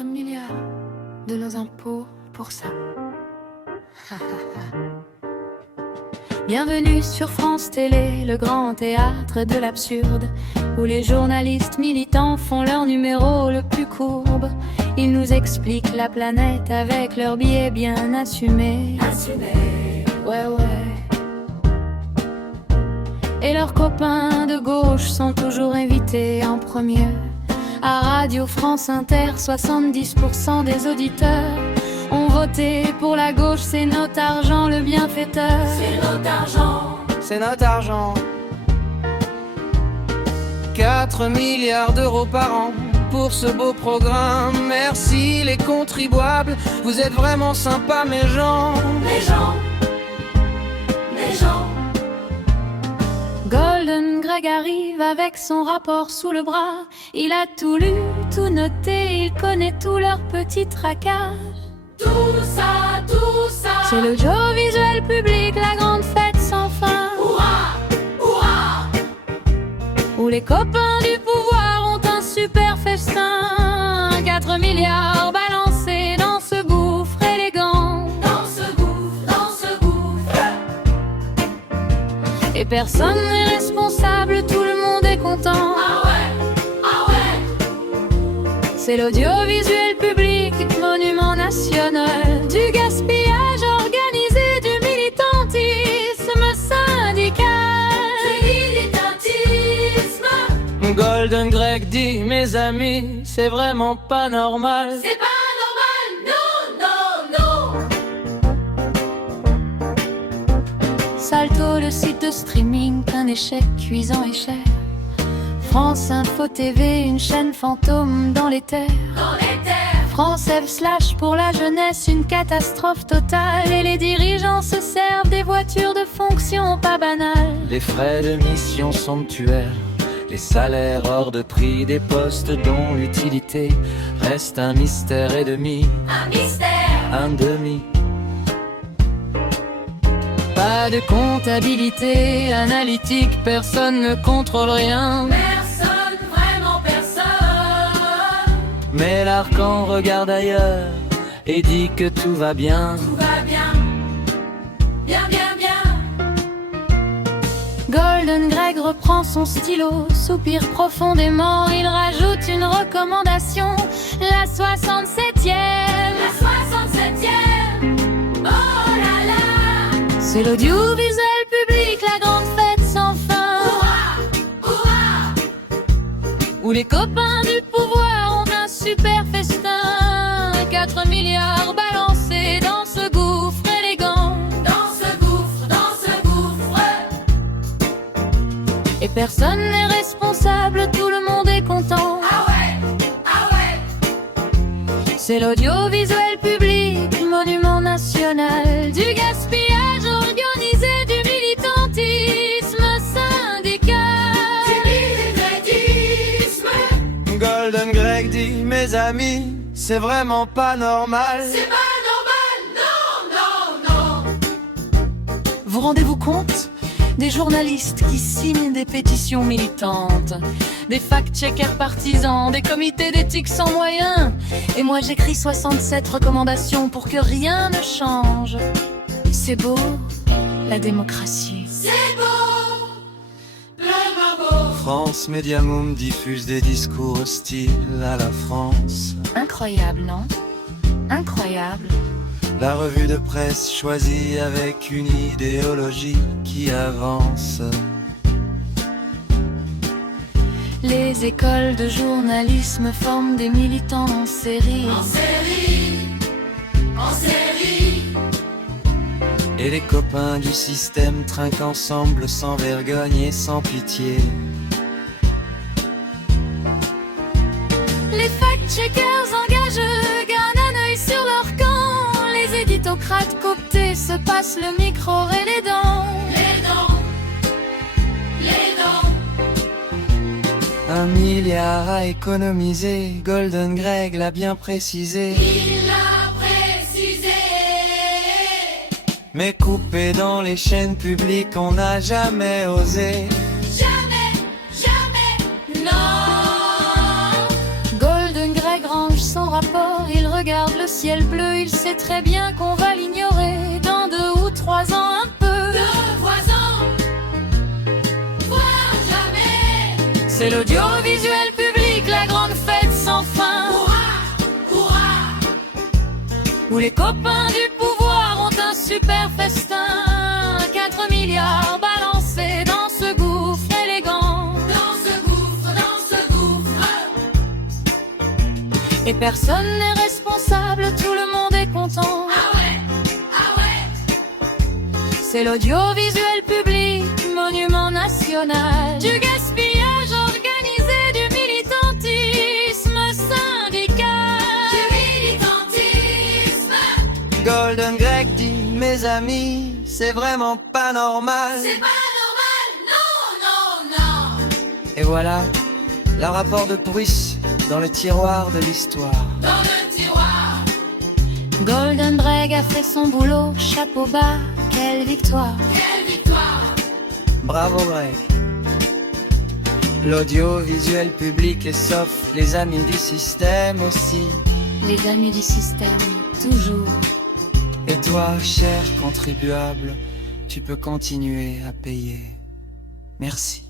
4 milliards de nos impôts pour ça. Bienvenue sur France Télé, le grand théâtre de l'absurde, où les journalistes militants font leur numéro le plus courbe. Ils nous expliquent la planète avec leurs billets bien assumés. Ouais. Et leurs copains de gauche sont toujours invités en premier. À Radio France Inter, 70% des auditeurs ont voté pour la gauche. C'est notre argent le bienfaiteur. C'est notre argent. C'est notre argent. 4 milliards d'euros par an pour ce beau programme. Merci les contribuables, vous êtes vraiment sympas mes gens. Les gens. Golden Greg arrive avec son rapport sous le bras. Il a tout lu, tout noté, il connaît tous leurs petits tracas. Tout ça. C'est l'audiovisuel public, la grande fête sans fin. Hurrah. Où les copains du pouvoir ont un super festin. 4 milliards balancés dans ce gouffre élégant. Dans ce gouffre. Et personne n'est responsable, tout le monde est content. Ah ouais. C'est l'audiovisuel public, monument national. Du gaspillage organisé, du militantisme syndical. Golden Greg dit, mes amis, c'est vraiment pas normal. C'est pas normal, non. Salto, le site de streaming, un échec cuisant et cher. France Info TV, une chaîne fantôme dans les terres. France F/ pour la jeunesse, une catastrophe totale. Et les dirigeants se servent des voitures de fonction pas banales. Les frais de mission somptuaires, les salaires hors de prix, des postes dont l'utilité reste un mystère et demi. Un demi. Pas de comptabilité analytique, personne ne contrôle rien. Vraiment personne. Mais l'arcan regarde ailleurs et dit que tout va bien. Tout va bien. Golden Greg reprend son stylo, soupire profondément. Il rajoute une recommandation, la 67e. Oh là là. C'est l'audiovisuel public, la grande fête sans fin. Hurrah. Où les copains du pouvoir ont un super festin. 4 milliards balancés dans ce gouffre élégant. Dans ce gouffre. Et personne n'est responsable, tout le monde est content. Ah ouais. C'est l'audiovisuel public, monument national. Du gaspillage organisé, du militantisme syndical. Golden Greg dit, mes amis, c'est vraiment pas normal. C'est pas normal, non. Vous rendez-vous compte? Des journalistes qui signent des pétitions militantes, des fact-checkers partisans, des comités d'éthique sans moyens. Et moi j'écris 67 recommandations pour que rien ne change. C'est beau, la démocratie. C'est beau, vraiment beau. France Mediamum diffuse des discours hostiles à la France. Incroyable, non? Incroyable. La revue de presse choisie avec une idéologie qui avance. Les écoles de journalisme forment des militants en série. En série. Et les copains du système trinquent ensemble sans vergogne et sans pitié. Les fact-checkers engageux gardent un œil sur leur camp. Les éditocrates cooptés se passent le micro et les dents. Les dents. 1 milliard à économiser, Golden Greg l'a bien précisé. Il l'a précisé. Mais couper dans les chaînes publiques, on n'a jamais osé. Jamais, Non. Golden Greg range son rapport, il regarde le ciel bleu, il sait très bien qu'on va l'ignorer dans 2 ou 3 ans un peu. 2 ans, voire jamais. C'est l'audiovisuel public, la grande fête sans fin, Hurrah, hurrah. où les copains du pouvoir ont un super festin. 4 milliards balancés dans ce gouffre élégant. Dans ce gouffre. Et personne n'est responsable, tout le monde est content. Ah ouais. C'est l'audiovisuel public, monument national. Du gaspillage organisé, du militantisme syndical. Du militantisme. Golden Greg dit, mes amis, c'est vraiment pas normal. C'est pas normal, non, non, non. Et voilà, le rapport de Prusse dans le tiroir de l'histoire. Dans le tiroir. Golden Greg a fait son boulot, chapeau bas, quelle victoire. Quelle victoire. Bravo Greg. L'audiovisuel public est sauf, les amis du système aussi. Les amis du système, toujours. Et toi, cher contribuable, tu peux continuer à payer. Merci.